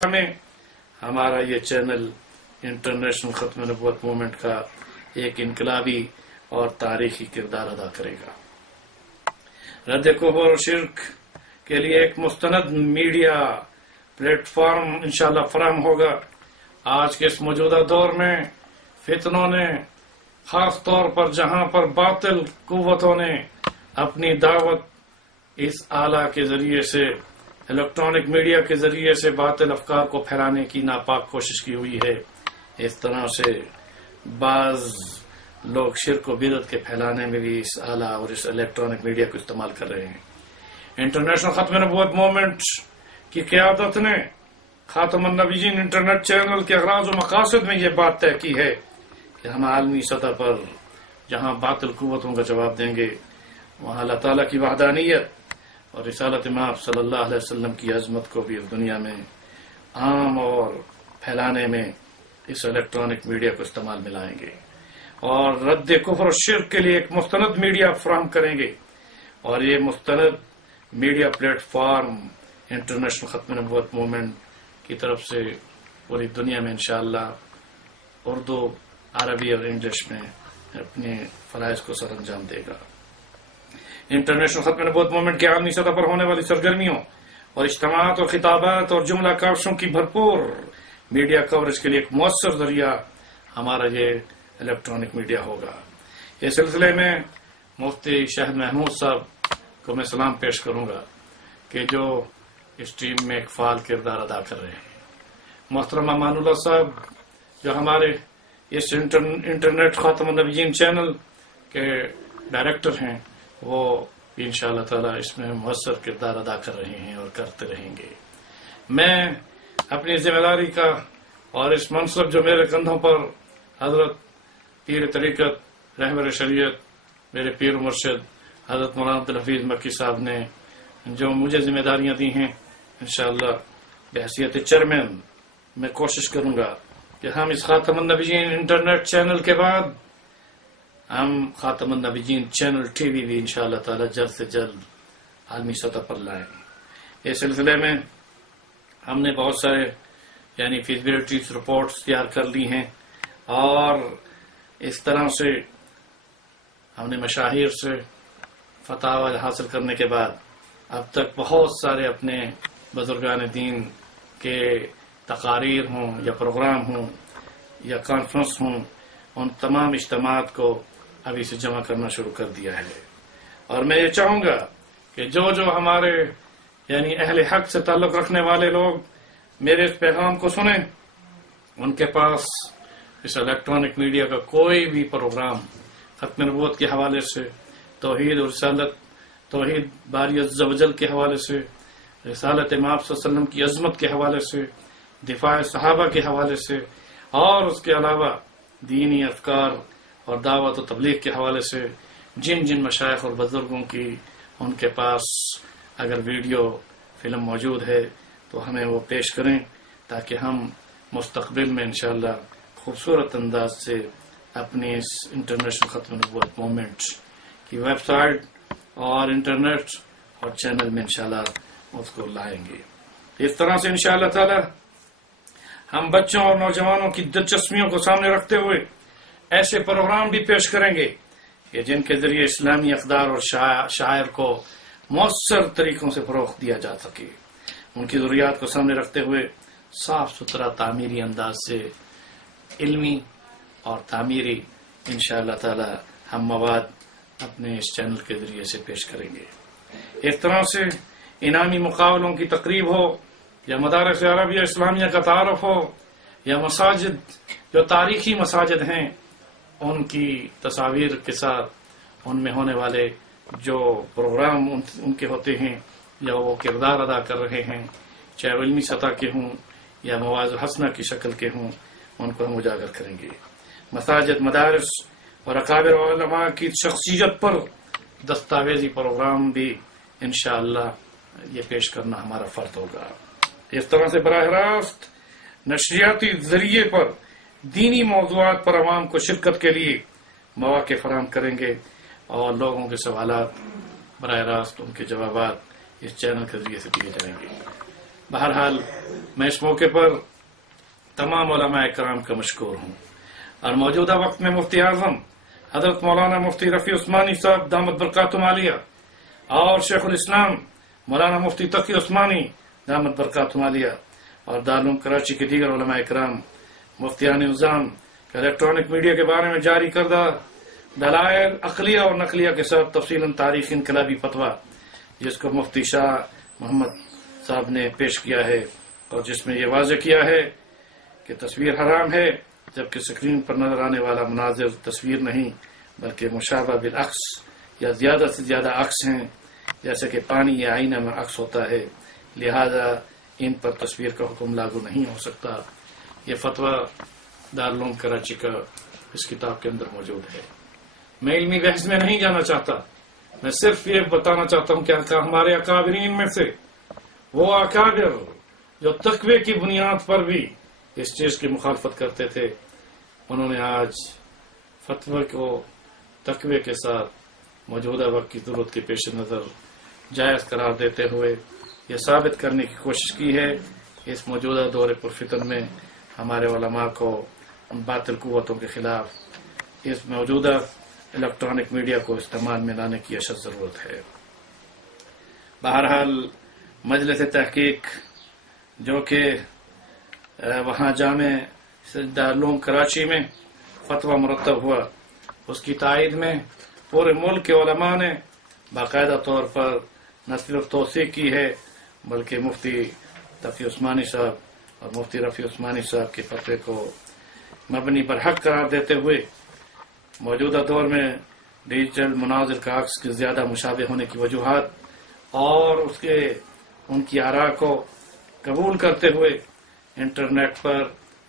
में हमारा ये चैनल इंटरनेशनल खत्म नबूवत मूवमेंट का एक इनकलाबी और तारीखी किरदार अदा करेगा। रद्द कुफ्र और शिर्क के लिए एक मुस्तनद मीडिया प्लेटफॉर्म इंशाअल्लाह फराहम होगा। आज के इस मौजूदा दौर में फितनों ने, खास तौर पर जहां पर बातिल कुव्वतों ने अपनी दावत इस आला के जरिए से, इलेक्ट्रॉनिक मीडिया के जरिए से बातिल अफकार को फैलाने की नापाक कोशिश की हुई है, इस तरह से बाज लोग शिर्क व बिदअत के फैलाने में भी इस आला और इस इलेक्ट्रॉनिक मीडिया को इस्तेमाल कर रहे हैं। इंटरनेशनल खत्म नबूवत मूवमेंट की क़यादत ने खातमुन नबीयीन इंटरनेट चैनल के अगराज व मकासद में ये बात तय की है कि हम आलमी सतह पर जहां बातिल कुव्वतों का जवाब देंगे, वहां अल्लाह ताला की वहदानियत और रिसालत इमाम सल्लल्लाहु अलैहि वसल्लम की अजमत को भी इस दुनिया में आम और फैलाने में इस इलेक्ट्रॉनिक मीडिया को इस्तेमाल में लाएंगे और रद्द कुफ्र और शिर्क के लिए एक मुस्तनद मीडिया फराहम करेंगे। और ये मुस्तनद मीडिया प्लेटफॉर्म इंटरनेशनल खत्म नबूवत मूवमेंट की तरफ से पूरी दुनिया में इंशाअल्लाह उर्दू, अरबी और इंग्लिश में अपने फराइज को सर अंजाम देगा। इंटरनेशनल खत्म नबूवत मूवमेंट के आलमी सतह पर होने वाली सरगर्मियों और इज्तिमाअत और खिताबात और जुमला काविशों की भरपूर मीडिया कवरेज के लिए एक मुअस्सर जरिया हमारा ये इलेक्ट्रॉनिक मीडिया होगा। इस सिलसिले में मुफ्ती शाहिद महमूद साहब को मैं सलाम पेश करूंगा कि जो इस टीम में एक फाल किरदार अदा कर रहे हैं। मोहतरमा मानुल्लाह साहब जो हमारे इस इंटरनेट खातमुन नबीयीन चैनल के डायरेक्टर हैं, वो इंशाअल्लाह ताला इसमें मुअस्सर किरदार अदा कर रहे हैं और करते रहेंगे। मैं अपनी जिम्मेदारी का और इस मनसब जो मेरे कंधों पर हजरत पीर तरीकत, रहबर शरीयत, मेरे पीर मुर्शिद हजरत मौलाना अब्दुल हफीज मक्की साहब ने जो मुझे जिम्मेदारियां दी हैं, इंशाअल्लाह बहैसियत चेयरमैन मैं कोशिश करूंगा कि हम इस खातमुन नबीयीन इंटरनेट चैनल के बाद हम खातमुन नबीयीन चैनल टीवी भी इंशाअल्लाह ताला जल्द से जल्द आलमी सतह पर लाएं। इस सिलसिले में हमने बहुत सारे यानी फीजिबिलिटी रिपोर्ट्स तैयार कर ली हैं और इस तरह से हमने मशाहिर से फतावा हासिल करने के बाद अब तक बहुत सारे अपने बुजुर्गान दीन के तकारीर हों या प्रोग्राम हों या कॉन्फ्रेंस हों, उन तमाम इज्तिमात को अभी से जमा करना शुरू कर दिया है। और मैं ये चाहूंगा कि जो जो हमारे यानी अहले हक से ताल्लुक रखने वाले लोग मेरे इस पैगाम को सुने, उनके पास इस इलेक्ट्रॉनिक मीडिया का कोई भी प्रोग्राम खत्म नबूवत के हवाले से, तौहीद और रिसालत, तौहीद बारी अज़्ज़ व जल के हवाले से, रिसालत इमाम सल्लल्लाहु अलैहि वसल्लम की अजमत के हवाले से, दिफा सहाबा के हवाले से और उसके अलावा दीनी अफकार और दावत और तबलीग के हवाले से जिन जिन मशाइख और बुजुर्गों की उनके पास अगर वीडियो फिल्म मौजूद है तो हमें वो पेश करें, ताकि हम मुस्तकबिल में इंशाअल्लाह खूबसूरत अंदाज से अपनी इस इंटरनेशनल खत्म नबूवत मूवमेंट की वेबसाइट और इंटरनेट और चैनल में इंशाअल्लाह उसको लाएंगे। इस तरह से इंशाअल्लाह ताला हम बच्चों और नौजवानों की दिलचस्पियों को सामने रखते हुए ऐसे प्रोग्राम भी पेश करेंगे कि जिनके जरिए इस्लामी अक़दार और शायर को मौसर तरीकों से फरोग़ दिया जा सके। उनकी ज़रूरियात को सामने रखते हुए साफ सुथरा तामीरी अंदाज से इल्मी और तामीरी इंशाअल्लाह ताला हम मवाद अपने इस चैनल के जरिए से पेश करेंगे। इस तरह से इनामी मुकाबलों की तकरीब हो या मदारिस अरबिया इस्लामिया का तारुफ हो या मसाजिद जो तारीखी मसाजिद हैं उनकी तस्वीर के साथ उनमें होने वाले जो प्रोग्राम उनके होते हैं या वो किरदार अदा कर रहे हैं, चाहे वो इल्मी सतह के हों या मवाज़ हसना की शक्ल के हों, उनको हम उजागर करेंगे। मसाजिद, मदारिस और अकाबिर उलमा की शख्सियत पर दस्तावेजी प्रोग्राम भी इंशाअल्लाह ये पेश करना हमारा फर्ज होगा। इस तरह से बराह रास्त नशरियाती जरिए पर दीनी मौज़ूआत पर अवाम को शिरकत के लिए मौक़े फराहम करेंगे और लोगों के सवालात बराह रास्त उनके जवाबात इस चैनल के जरिए से दिए जाएंगे। बहरहाल मैं इस मौके पर तमाम उलमा इकराम का मशकूर हूँ और मौजूदा वक्त में मुफ्ती आजम हजरत मौलाना मुफ्ती रफ़ी उस्मानी साहब दामत बरकातुहुम आलिया और शेखुल इस्लाम मौलाना मुफ्ती तकी उस्मानी दामत बरकातुहुम आलिया और दारुल कराची के दीगर उलमा इकराम मुफ्तियान निज़ाम इलेक्ट्रॉनिक मीडिया के बारे में जारी करदा दलाइल अक़लिया और नकलिया के साथ तफसीलन तारीख इनकलाबी फतवा जिसको मुफ्ती शाह मोहम्मद साहब ने पेश किया है और जिसमें यह वाज़ेह किया है कि तस्वीर हराम है जबकि स्क्रीन पर नजर आने वाला मुनाजिर तस्वीर नहीं बल्कि मुशाबा बिल अक्स या ज्यादा से ज्यादा अक्स हैं जैसे कि पानी या आईना में अक्स होता है, लिहाजा इन पर तस्वीर का हुक्म लागू नहीं हो सकता। ये फतवा दारुल उलूम कराची का इस किताब के अंदर मौजूद है। मैं इल्मी बहस में नहीं जाना चाहता, मैं सिर्फ ये बताना चाहता हूँ कि हमारे अकाबरीन में से वो अकाबिर जो तकवे की बुनियाद पर भी इस चीज की मुखालफत करते थे, उन्होंने आज फतवा को तकवे के साथ मौजूदा वक्त की जरूरत के पेश नजर जायज करार देते हुए यह साबित करने की कोशिश की है इस मौजूदा दौरे पुरफितन में हमारे उलमा को उन बातिल कुव्वतों के खिलाफ इस मौजूदा इलेक्ट्रॉनिक मीडिया को इस्तेमाल में लाने की अशद जरूरत है। बहरहाल मजलिस तहकीक जो कि वहाँ जामे दारुल उलूम कराची में फतवा मुरतब हुआ, उसकी तायद में पूरे मुल्क के उलमा ने बाकायदा तौर पर न सिर्फ तौसीक की है बल्कि मुफ्ती तकी उस्मानी साहब और मुफ्ती रफ़ी उस्मानी साहब के फतवे को मबनी पर हक करार देते हुए मौजूदा दौर में डिजिटल मुनाजिर का अक्स के ज्यादा मुशाबे होने की वजूहात और उनकी आरा को कबूल करते हुए इंटरनेट पर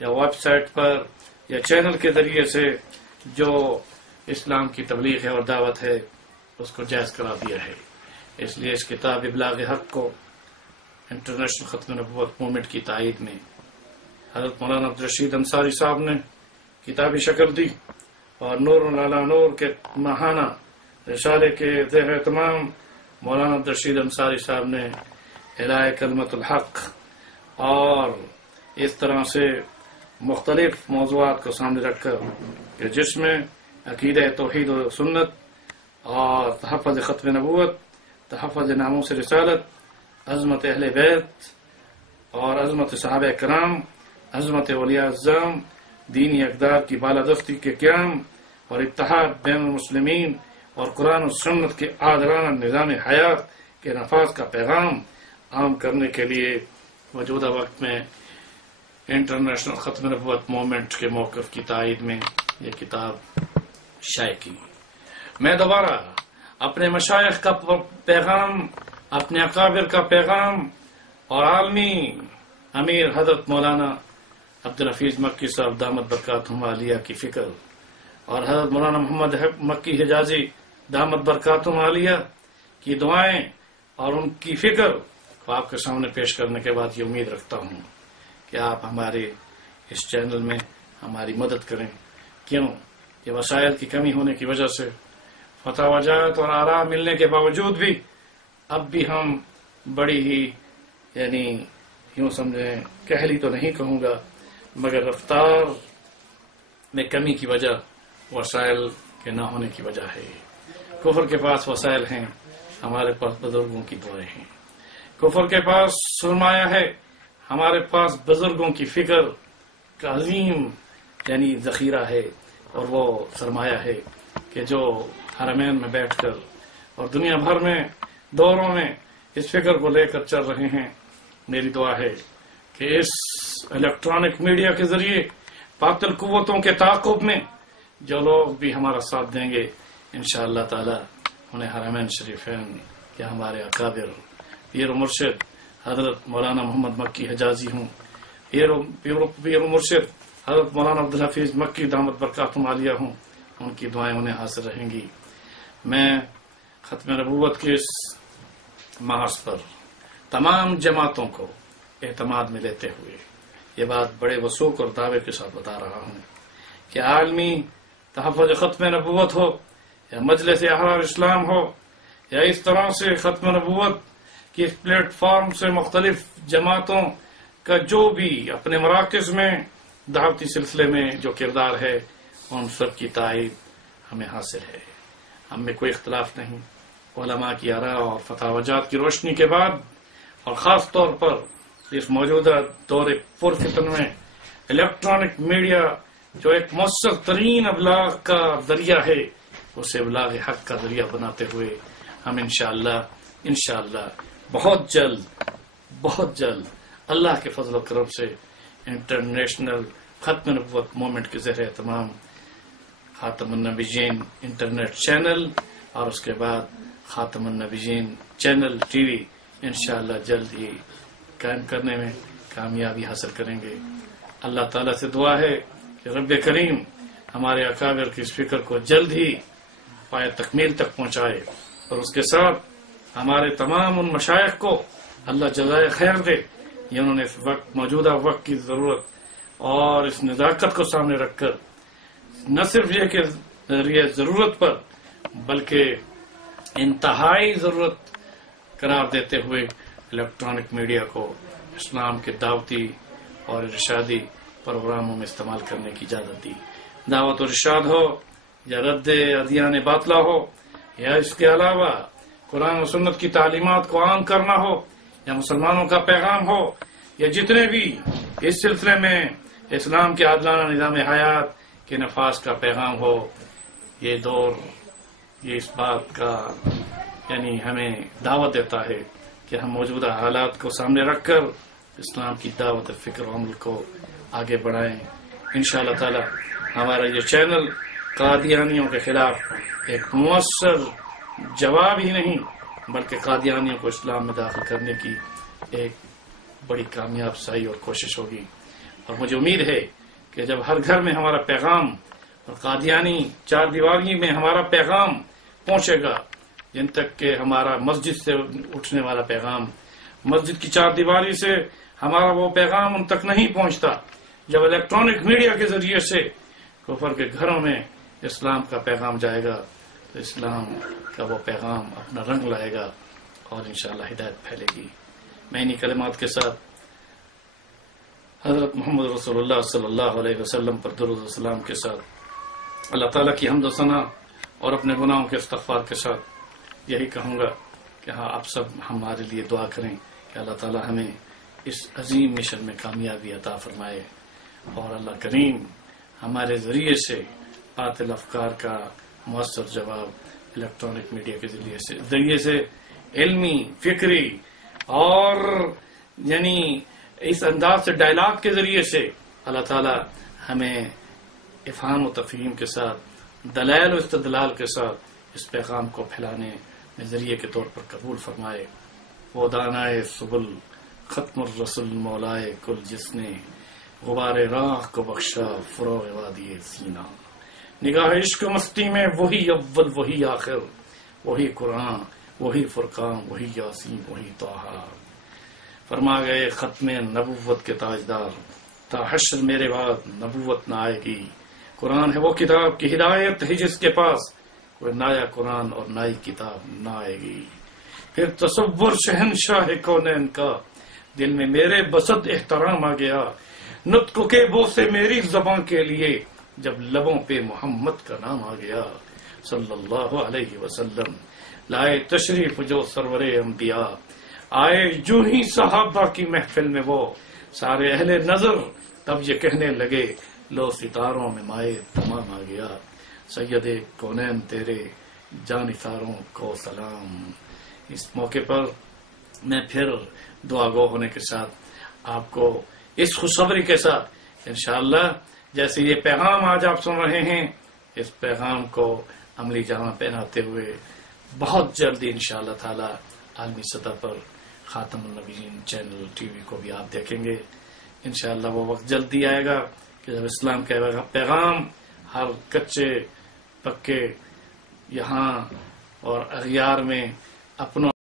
या वेबसाइट पर या चैनल के जरिए से जो इस्लाम की तबलीग है और दावत है उसको जायज करार दिया है। इसलिए इस किताब इब्लाग हक को इंटरनेशनल खत्म नबुव्वत मूवमेंट की तायद में हज़रत मौलाना अब्दुल रशीद अंसारी साहब ने किताबी शक्ल दी और नूर अला नूर के माहाना रिसाले के ज़ेर तमाम मौलाना अब्दुल रशीद अंसारी साहब ने इलाए कलमतुल हक और इस तरह से मुख्तलिफ मौज़ूआत को सामने रखकर कि जिसमें अकीदा तौहीद व सुन्नत और तहफ़्फ़ुज़ ख़त्म नबुव्वत, तहफ़्फ़ुज़ नामूस रिसालत, अज़मत अहले बैत और अज़मत सहाबा किराम, अज़मत औलिया अज़्ज़ाम, दीनी अक़दार की बालादस्ती के क़याम और इत्तेहाद बैन मुस्लिमीन और कुरान और सुन्नत के आदराना निज़ाम हयात के नफाज़ का पैगाम आम करने के लिए मौजूदा वक्त में इंटरनेशनल खत्म नबुव्वत मूवमेंट के मौक़िफ़ की तायद में यह किताब शाये की। मैं दोबारा अपने मशाइख का पैगाम, अपने अकाबिर का पैगाम और आलमी अमीर हज़रत मौलाना अब्दुल हफीज मक्की साहब दामत बरकातुहुम आलिया की फ़िक्र और हज़रत मौलाना मोहम्मद मक्की हिजाजी दामत बरकातुहुम आलिया की दुआएं और उनकी फ़िक्र को आपके सामने पेश करने के बाद ये उम्मीद रखता हूँ कि आप हमारे इस चैनल में हमारी मदद करें। क्यों कि वसाइल की कमी होने की वजह से फतवाजात और आरा मिलने के बावजूद भी अब भी हम बड़ी ही यानी यूँ समझें कहली तो नहीं कहूँगा मगर रफ्तार में कमी की वजह वसाइल के ना होने की वजह है। कुफर के पास वसाइल हैं, हमारे पास बुजुर्गों की दुआएं हैं। कुफर के पास सुरमाया है, हमारे पास बुजुर्गों की फिक्र का अजीम यानी जखीरा है और वो सरमाया है कि जो हरमैन में बैठकर और दुनिया भर में दौरों में इस फिक्र को लेकर चल रहे हैं। मेरी दुआ है कि इस इलेक्ट्रॉनिक मीडिया के जरिए बातिल कुव्वतों के ताक़ुब में जो लोग भी हमारा साथ देंगे इंशाअल्लाह ताला उन्हें हरमैन शरीफैन के हमारे अकाबिर पीर मुर्शिद हजरत मौलाना मोहम्मद मक्की हिजाजी हूँ, पीर मुर्शिद हजरत मौलाना अब्दुल हफीज मक्की दामत बरकातुहुम आलिया हूँ, उनकी दुआएं उन्हें हासिल रहेंगी। मैं खत्म नबुव्वत के इस मास पर तमाम जमातों को एतमाद में लेते हुए ये बात बड़े वसूख और दावे के साथ बता रहा हूँ कि आलमी तहफ़्फ़ुज़ खत्म नबुव्वत हो या मजलिस अहरार इस्लाम हो या इस तरह से खत्म नबुव्वत کہ اس پلیٹ فارم سے مختلف جماعتوں کا جو بھی اپنے مراکز میں دعوتی سلسلے میں جو کردار ہے ان سب کی تائید ہمیں حاصل ہے. ہم میں کوئی اختلاف نہیں. علماء کی آراء اور فتاویٰ کی روشنی کے بعد اور خاص طور پر اس موجودہ دور پرفتن میں الیکٹرانک میڈیا جو ایک مؤثر ترین ابلاغ کا ذریعہ ہے اسے ابلاغ حق کا ذریعہ بناتے ہوئے ہم انشاءاللہ بہت جلد اللہ کے فضل و کرم سے انٹرنیشنل ختم نبوت موومنٹ کے زیر اہتمام خاتم النبیین انٹرنیٹ چینل اور اس کے بعد خاتم النبیین چینل ٹی وی انشاءاللہ جلد ہی قائم کرنے میں کامیابی حاصل کریں گے. اللہ تعالیٰ سے دعا ہے کہ رب کریم ہمارے اکابر کی اس فکر کو جلد ہی پائے تکمیل تک پہنچائے اور اس کے ساتھ ہمارے تمام ان مشائخ کو اللہ جزائے خیر دے. انہوں نے اس وقت موجودہ وقت کی ضرورت اور اس نزاکت کو سامنے رکھ کر نہ صرف یہ کہ ضرورت پر بلکہ انتہائی ضرورت قرار دیتے ہوئے الیکٹرانک میڈیا کو اسلام کے دعوتی اور ارشادی پروگراموں میں استعمال کرنے کی اجازت دی. دعوت و ارشاد ہو یا رد ادیان باطلہ ہو یا اس کے علاوہ قرآن و سنت کی تعلیمات کو عام کرنا ہو یا مسلمانوں کا پیغام ہو یا جتنے بھی اس سلسلے میں اسلام کے عادلانہ نظام حیات کے نفاذ کا پیغام ہو، یہ دور یہ اس بات کا یعنی ہمیں دعوت دیتا ہے کہ ہم موجودہ حالات کو سامنے رکھ کر اسلام کی دعوت فکر و عمل کو آگے بڑھائیں. انشاءاللہ تعالی ہمارا یہ چینل قادیانیوں کے خلاف ایک مؤثر جواب ہی نہیں بلکہ قادیانیوں کو اسلام میں داخل کرنے کی ایک بڑی کامیاب سعی اور کوشش ہوگی. اور مجھے امید ہے کہ جب ہر گھر میں ہمارا پیغام اور قادیانی چار دیواری میں ہمارا پیغام پہنچے گا، جن تک کہ ہمارا مسجد سے اٹھنے والا پیغام، مسجد کی چار دیواری سے ہمارا وہ پیغام ان تک نہیں پہنچتا، جب الیکٹرانک میڈیا کے ذریعے سے کفر کے گھروں میں اسلام کا پیغام جائے گا تو اسلام کا وہ پیغام اپنا رنگ لائے گا اور انشاءاللہ ہدایت پھیلے گی. میں انہی کلمات کے ساتھ حضرت محمد رسول اللہ صلی اللہ علیہ وسلم پر درود و سلام کے ساتھ اللہ تعالیٰ کی حمد و ثنا اور اپنے گناہوں کے استغفار کے ساتھ یہی کہوں گا کہ ہاں آپ سب ہمارے لیے دعا کریں کہ اللہ تعالیٰ ہمیں اس عظیم مشن میں کامیابی عطا فرمائے اور اللہ کریم ہمارے ذریعے سے باطل افکار کا مؤثر جواب الیکٹرانک میڈیا کے ذریعے سے علمی، فکری اور یعنی اس انداز سے ڈائلاگ کے ذریعے سے اللہ تعالیٰ ہمیں افہام و تفہیم کے ساتھ دلائل و استدلال کے ساتھ اس پیغام کو پھیلانے میں ذریعے کے طور پر قبول فرمائے. وہ دانائے سبل ختم الرسل مولائے کل جس نے غبار راہ کو بخشا فروغ وادی سینہ. نگاہ عشق مستی میں وہی اول وہی آخر، وہی قرآن وہی فرقان وہی یاسین وہی طٰہٰ. فرما گئے ختم نبوت کے تاجدار تا حشر میرے بعد نبوت نہ آئے گی. قرآن ہے وہ کتاب کی ہدایت ہے جس کے پاس کوئی نایا قرآن اور نئی کتاب نہ آئے گی. پھر تصور شہنشاہ کونین کا دل میں میرے بسط احترام آ گیا. نطق کے بوسے میری زبان کے لیے جب لبوں پہ محمد کا نام آ گیا. صلی اللہ علیہ وسلم لائے تشریف جو سرور انبیاء، آئے جو ہی صحابہ کی محفل میں وہ سارے اہل نظر تب یہ کہنے لگے لو ستاروں میں مائے تمام آ گیا. سید کونین تیرے جانثاروں کو سلام. اس موقع پر میں پھر دعا گو ہونے کے ساتھ آپ کو اس خوشخبری کے ساتھ انشاءاللہ جیسے یہ پیغام آج آپ سن رہے ہیں اس پیغام کو عملی جامہ پہناتے ہوئے بہت جلدی انشاءاللہ تعالی عالمی سطح پر خاتم النبیین چینل ٹی وی کو بھی آپ دیکھیں گے. انشاءاللہ وہ وقت جلدی آئے گا کہ جب اسلام کا پیغام ہر کچے پکے یہاں اور اغیار میں اپنوں